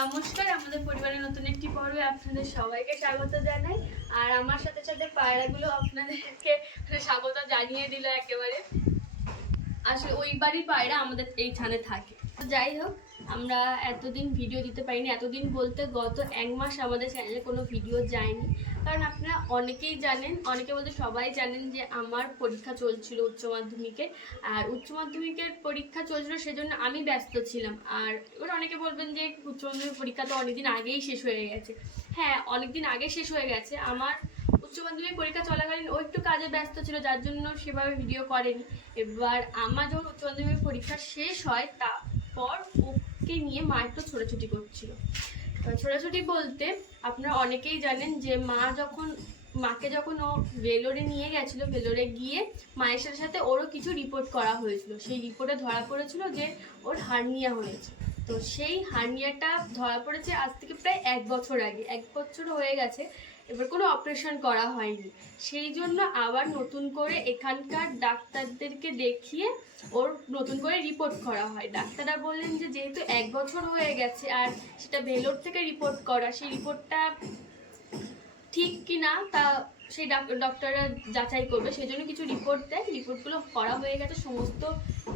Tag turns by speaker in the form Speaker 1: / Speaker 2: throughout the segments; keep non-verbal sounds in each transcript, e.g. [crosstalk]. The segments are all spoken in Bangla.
Speaker 1: নমস্কার, আমাদের পরিবারের নতুন একটি পর্বে আপনাদের সবাইকে স্বাগত জানাই। আর আমার সাথে সাথে পায়রাগুলো আপনাদেরকে স্বাগত জানিয়ে দিল একেবারে। আসলে ওই বাড়ির পায়রা আমাদের এইখানে থাকে। তো যাই হোক আমরা এতদিন ভিডিও দিতে পারিনি। এতদিন বলতে গত এক মাস আমাদের চ্যানেলে কোনো ভিডিও যায়নি। কারণ আপনারা অনেকেই জানেন, অনেকে বলতে সবাই জানেন যে আমার পরীক্ষা চলছিল উচ্চ মাধ্যমিকের। আর উচ্চ মাধ্যমিকের পরীক্ষা চলছিল সেজন্য আমি ব্যস্ত ছিলাম। আর এবার অনেকে বলবেন যে উচ্চ মাধ্যমিক পরীক্ষা তো অনেকদিন আগেই শেষ হয়ে গেছে। হ্যাঁ অনেকদিন আগে শেষ হয়ে গেছে। আমার উচ্চ মাধ্যমিক পরীক্ষা চলাকালীন ও একটু কাজে ব্যস্ত ছিল, যার জন্য সেভাবে ভিডিও করেনি। এবার আমার যখন উচ্চ মাধ্যমিক পরীক্ষা শেষ হয়, তারপর ওকে নিয়ে মা একটু ছোটাছুটি করছিল। ছোটাছুটি বলতে আপনারা অনেকেই জানেন যে মা যখন, মাকে যখন ও ভেলোরে নিয়ে গেছিল, ভেলোরে গিয়ে মায়ের সাথে সাথে ওরও কিছু রিপোর্ট করা হয়েছিল। সেই রিপোর্টে ধরা পড়েছিল যে ওর হার্নিয়া হয়েছে। তো সেই হার্নিয়াটা ধরা পড়েছে আজ থেকে প্রায় এক বছর আগে, এক বছর হয়ে গেছে। এবার কোনো অপারেশন করা হয়নি। সেই জন্য আবার নতুন করে এখানকার ডাক্তারদেরকে দেখিয়ে ওর নতুন করে রিপোর্ট করা হয়। ডাক্তাররা বললেন যে যেহেতু এক বছর হয়ে গেছে আর সেটা ভেলোর থেকে রিপোর্ট করা, সেই রিপোর্টটা ঠিক কি না তা সেই ডাক- ডক্টররা যাচাই করবে। সেই জন্য কিছু রিপোর্ট দেয়। রিপোর্টগুলো করা হয়ে গেছে, সমস্ত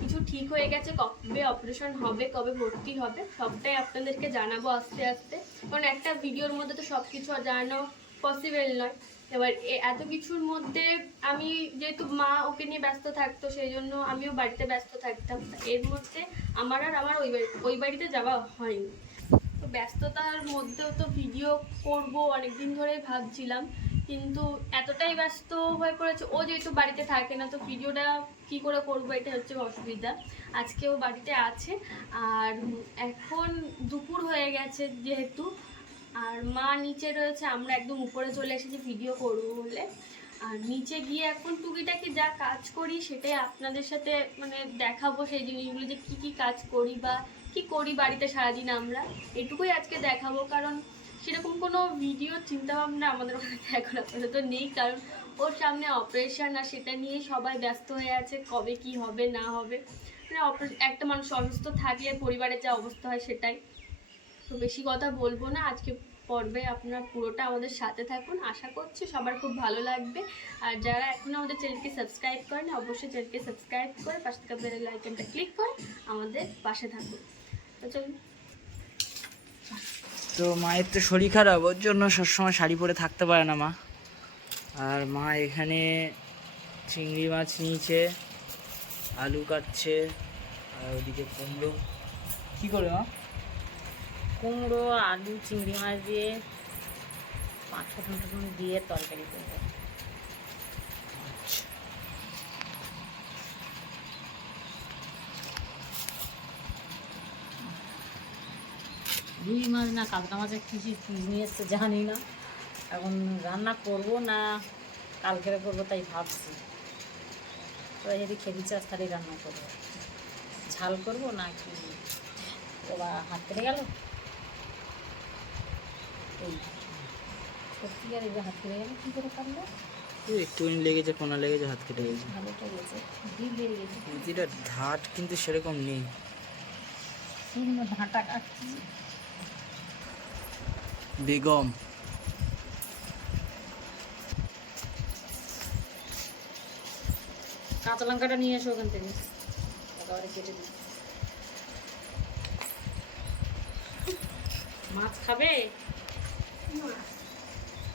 Speaker 1: কিছু ঠিক হয়ে গেছে, কবে অপারেশন হবে, কবে ভর্তি হবে, সবটাই আপনাদেরকে জানাব আস্তে আস্তে। কারণ একটা ভিডিওর মধ্যে তো সব কিছু জানানো পসিবল নয়। এবার এত কিছুর মধ্যে আমি যেহেতু মা ওকে নিয়ে ব্যস্ত থাকতো, সেই জন্য আমিও বাড়িতে ব্যস্ত থাকতাম। এর মধ্যে আমার আর আমার ওই বাড়ি, ওই বাড়িতে যাওয়া হয়নি। তো ব্যস্ততার মধ্যেও তো ভিডিও করব, অনেকদিন ধরে ভাবছিলাম। কিন্তু এতটাই ব্যস্ত হয়ে পড়েছে, ও যেহেতু বাড়িতে থাকে না, তো ভিডিওটা কি করে করব এটা হচ্ছে অসুবিধা। আজকেও বাড়িতে আছে। আর এখন দুপুর হয়ে গেছে যেহেতু। আর মা নিচে রয়েছে, আমরা একদম উপরে চলে এসেছি ভিডিও করব বলে। আর নিচে গিয়ে এখন টুকিটাকি যা কাজ করি সেটাই আপনাদের সাথে মানে দেখাবো সেই জিনিসগুলো যে কি কি কাজ করি বা কি করি বাড়িতে সারাদিন আমরা। এটুকুই আজকে দেখাবো, কারণ সেরকম কোনো ভিডিও চিন্তাভাবনা আমাদের ওখানে [laughs] এখন আপাতত নেই, কারণ ওর সামনে অপারেশন আর সেটা নিয়ে সবাই ব্যস্ত হয়ে আছে, কবে কি হবে, না হবে। মানে একটা মানুষ অসুস্থ থাকলে পরিবারের যা অবস্থা হয় সেটাই। তো বেশি কথা বলব না। আজকে পর্বে আপনারা পুরোটা আমাদের সাথে থাকুন। আশা করছি সবার খুব ভালো লাগবে। আর যারা এখনও আমাদের চ্যানেলকে সাবস্ক্রাইব করেন অবশ্যই চ্যানেলকে সাবস্ক্রাইব করে পাশে থাকা বেল আইকনটা ক্লিক করে আমাদের পাশে থাকুন। তো চলুন।
Speaker 2: তো মায়ের তো শরীর খারাপ, ওর জন্য সবসময় শাড়ি পরে থাকতে পারে না মা। আর মা এখানে চিংড়ি মাছ নিয়েছে, আলু কাটছে, আর ওদিকে কুমড়ো। কি করে মা?
Speaker 3: কুমড়ো, আলু, চিংড়ি মাছ দিয়ে পাঁচ ফোটন টুটন দিয়ে তরকারি করব। রুই মাছ না, কাতলা মাছের কিছু নিয়ে এসছে, জানি না। এখন রান্না করব না, কালকেরে করব তাই ভাবছি। তো যদি খেতে চাষ তাহলে রান্না করব। ঝাল করব না কি ওরা হাত কেটে গেল? এই। সত্যিকার হাত কেটে গেল কী করে পারল
Speaker 2: একটু লেগেছে কোনা লেগেছে হাত কেটে গেছে।
Speaker 3: ভালোটা গেছে ডিপ বেরিয়ে গেছে।
Speaker 2: কুর্তিটা ধাট কিন্তু সেরকম নেই।
Speaker 3: শূন্য ঢাঁটা কাটছি।
Speaker 2: বেগম।
Speaker 3: কাঁচা লঙ্কাটা নিয়ে এসো ওখান থেকে। একেবারে কেটে দিই। মাছ খাবে?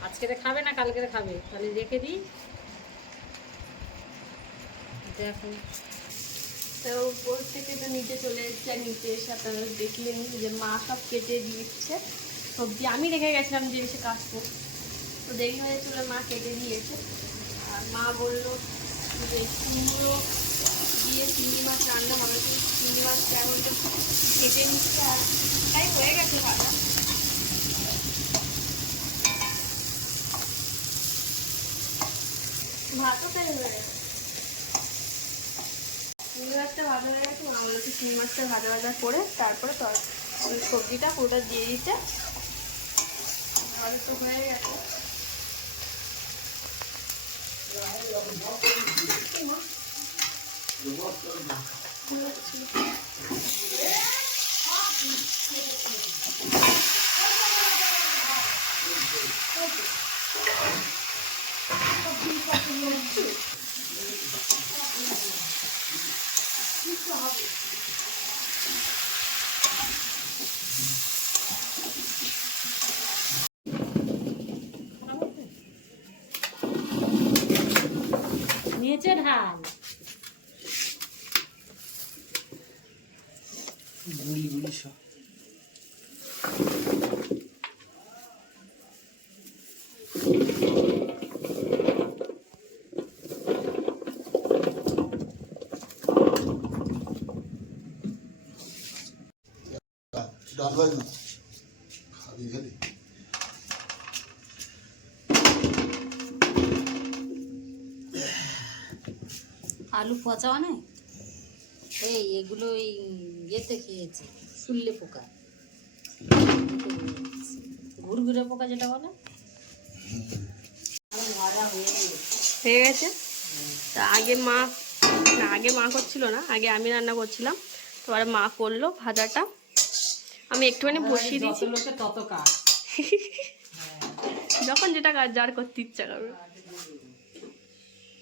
Speaker 3: আজকে খাবে না, কালকে খাবে। তাহলে রেখে দিই। দেখো।
Speaker 1: তো উপর থেকে তো নিচে চলে এসেছে, আর নিচে এসে আপনারা দেখলেন যে মা সব কেটে দিচ্ছে সবজি আমি রেখে গেছিলাম যে এসে কাটবো। তো দেরি হয়েছিল মা কেটে দিয়েছে। আর মা বলল যে কুমড়ো দিয়ে চিংড়ি মাছ রান্না হবে। চিংড়ি মাছটা এখন তো কেটে নিচ্ছে আর তাই হয়ে গেছে ভাজা ভাতও হয়ে গেছে। চিংড়ি মাছটা হয়ে গেছে চিংড়ি মাছটা ভাজা ভাজা করে তারপরে তর সবজিটা পুরোটা দিয়ে দিতে। আমাদের হয়ে গেছে।
Speaker 3: নিয়েছে ঢাল।
Speaker 2: গুলি গুলি সব।
Speaker 3: আলু পচা অনেক এই, এগুলো ওই ইয়েতে খেয়েছে শুনলে পোকা। ঘুরঘুরে পোকা যেটা বলে? হয়ে গেছে।
Speaker 1: তা আগে মা আগে মা করছিল না, আগে আমি রান্না করছিলাম। তারপরে মা করল ভাজাটা। আমি একটুখানি বসিয়ে দিয়েছি।
Speaker 3: তত কাজ।
Speaker 1: যখন যেটা কাজ যার করতে ইচ্ছা করবে।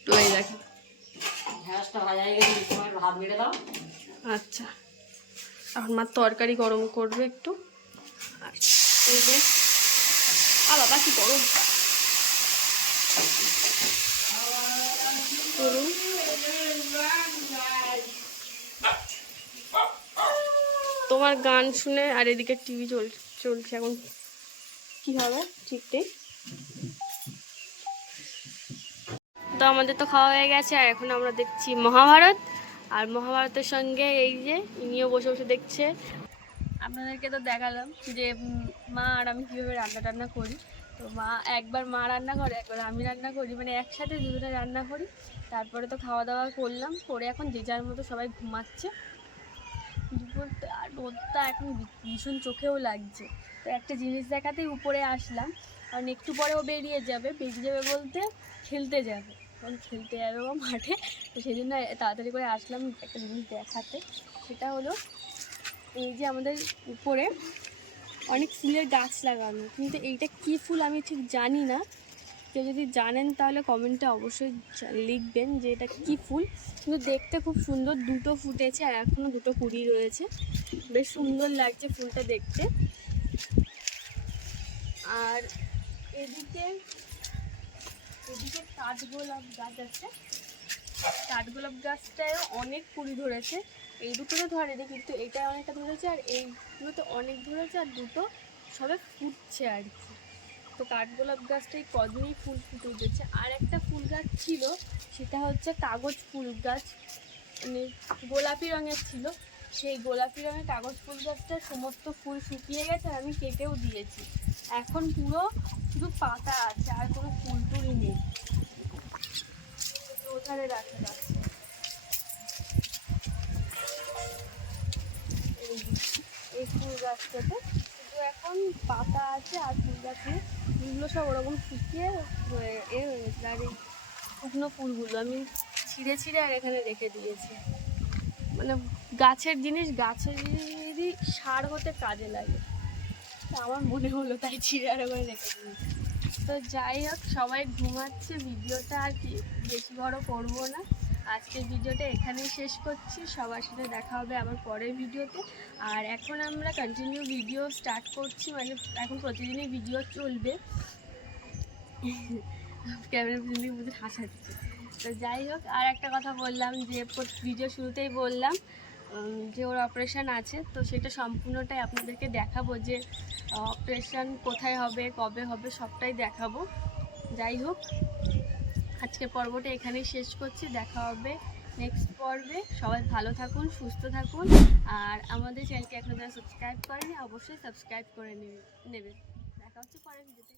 Speaker 1: তো এই দেখো। আচ্ছা। এখন মা তরকারি গরম করবে একটু। আর এই যে আ বাবা কি গরম? তোমার গান শুনে আর এদিকে টিভি চল চলছে এখন। কি হবে ঠিক। তো আমাদের তো খাওয়া হয়ে গেছে আর এখন আমরা দেখছি মহাভারত। আর মহাভারতের সঙ্গে এই যে ইনিও বসে বসে দেখছে। আপনাদেরকে তো দেখালাম যে মা আর আমি কীভাবে রান্না টান্না করি। তো মা একবার মা রান্না করে একবার আমি রান্না করি। মানে একসাথে দুজনে রান্না করি। তারপরে তো খাওয়া দাওয়া করলাম করে এখন যে যার মতো সবাই ঘুমাচ্ছে। দুপুর আর রোদটা এখন ভীষণ চোখেও লাগছে। তো একটা জিনিস দেখাতেই উপরে আসলাম। কারণ একটু পরে ও বেরিয়ে যাবে বেরিয়ে যাবে বলতে খেলতে যাবে। কারণ খেলতে যাবে ও মাঠে। তো সেই জন্য তাড়াতাড়ি করে আসলাম একটা জিনিস দেখাতে। সেটা হলো এই যে আমাদের উপরে অনেক ফুলের গাছ লাগানো। কিন্তু এইটা কি ফুল আমি ঠিক জানি না। কেউ যদি জানেন তাহলে কমেন্টে অবশ্যই লিখবেন যে এটা কী ফুল। কিন্তু দেখতে খুব সুন্দর, দুটো ফুটেছে আর এখনও দুটো কুড়ি রয়েছে। বেশ সুন্দর লাগছে ফুলটা দেখতে। আর এদিকে এদিকে কাঠগোলাপ গাছ আছে। কাঠগোলাপ গাছটায় অনেক কুড়ি ধরেছে। এই দুটোতে ধরেনি, কিন্তু এটা অনেকটা ধরেছে আর এইগুলোতে অনেক ধরেছে আর দুটো সবে ফুটছে আর কি। তো কাঠগোলাপ গাছটাই কদিনই ফুল ফুটে উঠেছে। আর একটা ফুল গাছ ছিল, সেটা হচ্ছে কাগজ ফুল গাছ। মানে গোলাপি রঙের ছিল। সেই গোলাপি রঙের কাগজ ফুল গাছটা সমস্ত ফুল শুকিয়ে গেছে আর আমি কেটেও দিয়েছি। এখন পুরো শুধু পাতা আছে, আর কোনো ফুল টুলই নেই। ওধারে রাখা যাচ্ছে এই এই ফুল গাছটাতে শুধু এখন পাতা আছে আর ফুল গাছে ফুলগুলো সব ওরকম শুকিয়ে এ হয়ে গেছে। আর এই শুকনো ফুলগুলো আমি ছিঁড়ে ছিঁড়ে আর এখানে রেখে দিয়েছি। মানে গাছের জিনিস গাছেরই সার হতে কাজে লাগে। তো আমার মনে হলো তাই ছিঁড়ে আর ওখানে রেখে দিয়েছি। তো যাই হোক, সবাই ঘুমাচ্ছে, ভিডিওটা আর কি বেশি বড় করব না। আজকের ভিডিওটা এখানেই শেষ করছি। সবার সাথে দেখা হবে আবার পরের ভিডিওতে। আর এখন আমরা কন্টিনিউ ভিডিও স্টার্ট করছি মানে এখন প্রতিদিনই ভিডিও চলবে। ক্যামেরা থেকে বুঝে হাসাচ্ছে। তো যাই হোক, আর একটা কথা বললাম যে ভিডিও শুরুতেই বললাম যে ওর অপারেশান আছে, তো সেটা সম্পূর্ণটাই আপনাদেরকে দেখাবো যে অপারেশান কোথায় হবে, কবে হবে, সবটাই দেখাবো। যাই হোক। আজকের পর্বটা এখানেই শেষ করছি, দেখা হবে নেক্সট পর্বে। সবাই ভালো থাকুন, সুস্থ থাকুন, আর আমাদের চ্যানেলকে এখনও যারা সাবস্ক্রাইব করেনি, অবশ্যই সাবস্ক্রাইব করে নেবে দেখা হচ্ছে পরের ভিডিওতে